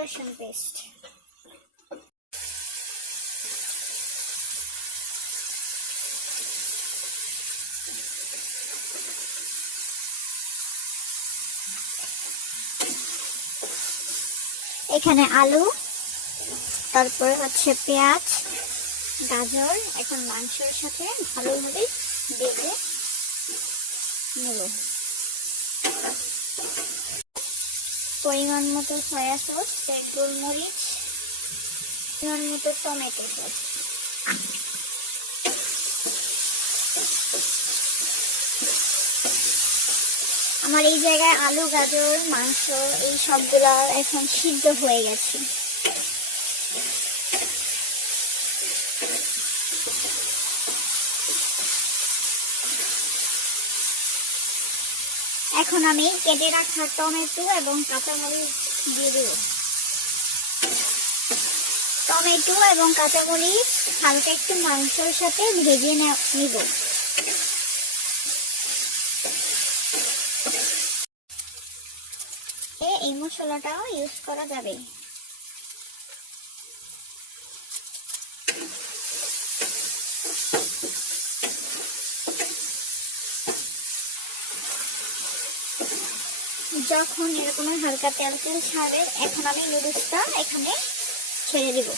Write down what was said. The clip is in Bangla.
রসুন পেস্ট। এখানে আলু, তারপরে হচ্ছে পেঁয়াজ, গাজর এখন মাংসের সাথে ভালোভাবে বেটে নেব। পরিমাণ মতো সয়া সস, গোলমরিচ, পরিমাণ মতো টমেটো সস। আমার এই জায়গায় আলু, গাজর, মাংস এই সবগুলা এখন সিদ্ধ হয়ে গেছে। এখন আমি কেটে রাখা টমেটো এবং কাঁচামরিচ দিয়ে দেব। টমেটো এবং কাঁচামরিচ হালকা একটু মাংসের সাথে ভেজে নিব। এই মশলাটাও ইউজ করা যাবে। যখন এরকম হালকা তেল তেল ছাড়বে, এখন আমি নুডলসটা এখানে ছেড়ে দিব।